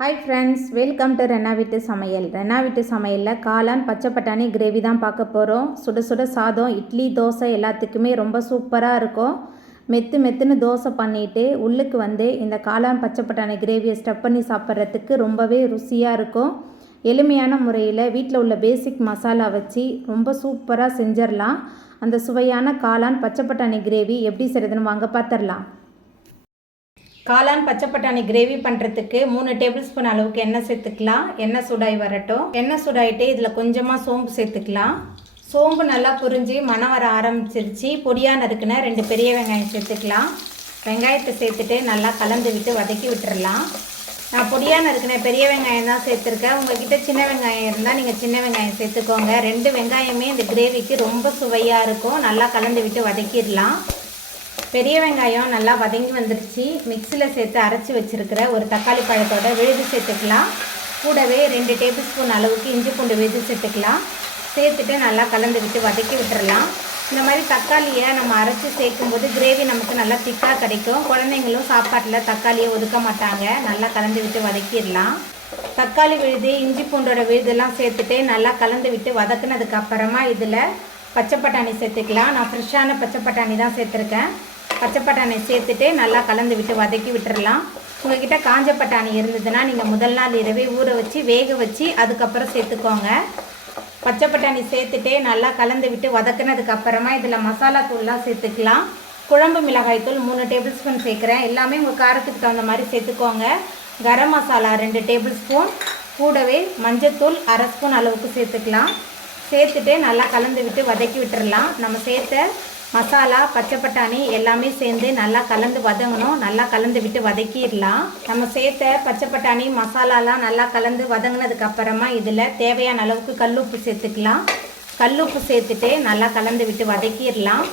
Hi friends, welcome to Rena வீட்டு சமையல். ரெனா வீட்டு சமையலில் காளான் பச்சை பட்டாணி கிரேவி தான் பார்க்க போகிறோம். சுட சுட சாதம், இட்லி, தோசை எல்லாத்துக்குமே ரொம்ப சூப்பராக இருக்கும். மெத்துன்னு தோசை பண்ணிவிட்டு உள்ளுக்கு இந்த காளான் பச்சை பட்டாணி கிரேவியை ஸ்டப் பண்ணி சாப்பிட்றதுக்கு ரொம்பவே ருசியாக இருக்கும். எளிமையான முறையில் வீட்டில் உள்ள பேசிக் மசாலா வச்சு ரொம்ப சூப்பராக செஞ்சிடலாம். அந்த சுவையான காளான் பச்சை பட்டாணி கிரேவி எப்படி செய்கிறதுன்னு வாங்க பார்த்துடலாம். காளான் பச்சை பட்டாணி கிரேவி பண்ணுறதுக்கு 3 டேபிள் ஸ்பூன் அளவுக்கு எண்ணெய் சேர்த்துக்கலாம். எண்ணெய் சூடாகி வரட்டும். எண்ணெய் சூடாகிட்டு இதில் கொஞ்சமாக சோம்பு சேர்த்துக்கலாம். சோம்பு நல்லா புரிஞ்சு மணம் வர ஆரம்பிச்சிருச்சு. பொடியாக நறுக்குன 2 பெரிய வெங்காயம் சேர்த்துக்கலாம். வெங்காயத்தை சேர்த்துட்டு நல்லா கலந்து விட்டு வதக்கி விட்டுடலாம். நான் பொடியாக நறுக்குன பெரிய வெங்காயம் தான் சேர்த்துருக்கேன். உங்கள்கிட்ட சின்ன வெங்காயம் இருந்தால் நீங்கள் சின்ன வெங்காயம் சேர்த்துக்கோங்க. 2 வெங்காயமே இந்த கிரேவிக்கு ரொம்ப சுவையாக இருக்கும். நல்லா கலந்து விட்டு வதக்கிடலாம். பெரிய வெங்காயம் நல்லா வதங்கி வந்துருச்சு. மிக்சியில் சேர்த்து அரைச்சி வச்சுருக்கிற ஒரு தக்காளி பழத்தோட விழுது சேர்த்துக்கலாம். கூடவே 2 டேபிள் ஸ்பூன் அளவுக்கு இஞ்சி பூண்டு விழுது சேர்த்துக்கலாம். சேர்த்துட்டு நல்லா கலந்து விட்டு வதக்கி விட்டுறலாம். இந்த மாதிரி தக்காளியை நம்ம அரைச்சி சேர்க்கும்போது கிரேவி நமக்கு நல்லா திக்காக கிடைக்கும். குழந்தைங்களும் சாப்பாட்டில் தக்காளியை ஒதுக்க மாட்டாங்க. நல்லா கலந்து விட்டு வதக்கிடலாம். தக்காளி விழுது, இஞ்சி பூண்டோட விழுதெல்லாம் சேர்த்துட்டு நல்லா கலந்து விட்டு வதக்குனதுக்கு அப்புறமா இதில் பச்சை பட்டாணி சேர்த்துக்கலாம். நான் ஃப்ரெஷ்ஷான பச்சை பட்டாணி தான் சேர்த்துருக்கேன். பச்சை பட்டாணி சேர்த்துட்டு நல்லா கலந்து விட்டு வதக்கி விட்டுடலாம். உங்கள்கிட்ட காஞ்ச பட்டாணி இருந்ததுன்னா நீங்கள் முதல் நாள் இரவே ஊற வச்சு வேக வச்சு அதுக்கப்புறம் சேர்த்துக்கோங்க. பச்சை பட்டாணி சேர்த்துட்டு நல்லா கலந்து விட்டு வதக்குனதுக்கு அப்புறமா இதில் மசாலா தூள்லாம் சேர்த்துக்கலாம். குழம்பு மிளகாய் தூள் 3 டேபிள் ஸ்பூன் சேர்க்குறேன். எல்லாமே உங்கள் காரத்துக்கு தகுந்த மாதிரி சேர்த்துக்கோங்க. கரம் மசாலா 2 டேபிள் ஸ்பூன், கூடவே மஞ்சத்தூள் 1/2 ஸ்பூன் அளவுக்கு சேர்த்துக்கலாம். சேர்த்துட்டு நல்லா கலந்து விட்டு வதக்கி விட்டுடலாம். நம்ம சேர்த்த மசாலா, பச்சை பட்டாணி எல்லாமே சேர்ந்து நல்லா கலந்து வதங்கணும். நல்லா கலந்து விட்டு வதக்கிடலாம். நம்ம சேர்த்த பச்சை பட்டாணி மசாலாலாம் நல்லா கலந்து வதங்கினதுக்கு அப்புறமா இதில் தேவையான அளவுக்கு கல்லுப்பு சேர்த்துக்கலாம். கல்லுப்பு சேர்த்துட்டு நல்லா கலந்து விட்டு வதக்கிடலாம்.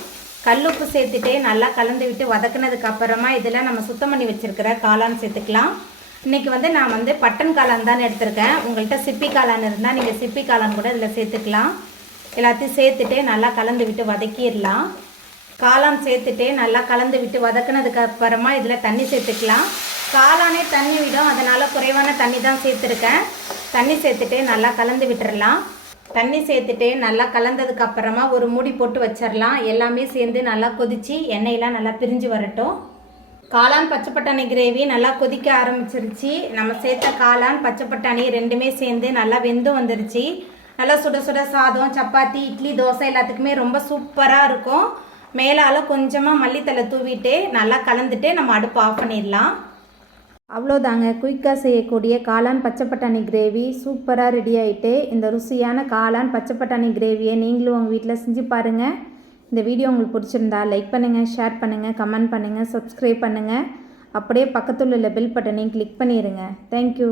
கல்லுப்பு சேர்த்துட்டு நல்லா கலந்து விட்டு வதக்குனதுக்கு அப்புறமா இதில் நம்ம சுத்தம் பண்ணி வச்சுருக்கிற காளான் சேர்த்துக்கலாம். இன்றைக்கி நான் பட்டன் காளான் தான் எடுத்திருக்கேன். உங்கள்கிட்ட சிப்பி காளான் இருந்தால் நீங்கள் சிப்பி காளான் கூட இதில் சேர்த்துக்கலாம். எல்லாத்தையும் சேர்த்துட்டு நல்லா கலந்து விட்டு வதக்கிடலாம். காளான் சேர்த்துட்டு நல்லா கலந்து விட்டு வதக்குனதுக்கு அப்புறமா இதில் தண்ணி சேர்த்துக்கலாம். காளானே தண்ணி விடும், அதனால் குறைவான தண்ணி தான் சேர்த்துருக்கேன். தண்ணி சேர்த்துட்டு நல்லா கலந்து விட்டுடலாம். தண்ணி சேர்த்துட்டு நல்லா கலந்ததுக்கு அப்புறமா ஒரு மூடி போட்டு வச்சிடலாம். எல்லாமே சேர்ந்து நல்லா கொதித்து எண்ணெயெலாம் நல்லா பிரிஞ்சு வரட்டும். காளான் பச்சை பட்டாணி கிரேவி நல்லா கொதிக்க ஆரம்பிச்சிருச்சு. நம்ம சேர்த்த காளான் பச்சை பட்டாணி ரெண்டுமே சேர்ந்து நல்லா வெந்து வந்துருச்சு. நல்லா சுட சுட சாதம், சப்பாத்தி, இட்லி, தோசை எல்லாத்துக்குமே ரொம்ப சூப்பராக இருக்கும். மேலால் கொஞ்சமாக மல்லித்தலை தூவிட்டு நல்லா கலந்துட்டு நம்ம அடுப்பு ஆஃப் பண்ணிடலாம். அவ்வளோதாங்க, குயிக்காக செய்யக்கூடிய காளான் பச்சை பட்டாணி கிரேவி சூப்பராக ரெடி ஆகிட்டு. இந்த ருசியான காளான் பச்சை பட்டாணி கிரேவியை நீங்களும் உங்கள் வீட்டில் செஞ்சு பாருங்கள். இந்த வீடியோ உங்களுக்கு பிடிச்சிருந்தா லைக் பண்ணுங்கள், ஷேர் பண்ணுங்கள், கமெண்ட் பண்ணுங்கள், சப்ஸ்கிரைப் பண்ணுங்கள். அப்படியே பக்கத்தில் உள்ள பெல் பட்டனையும் கிளிக் பண்ணிடுங்க. தேங்க்யூ.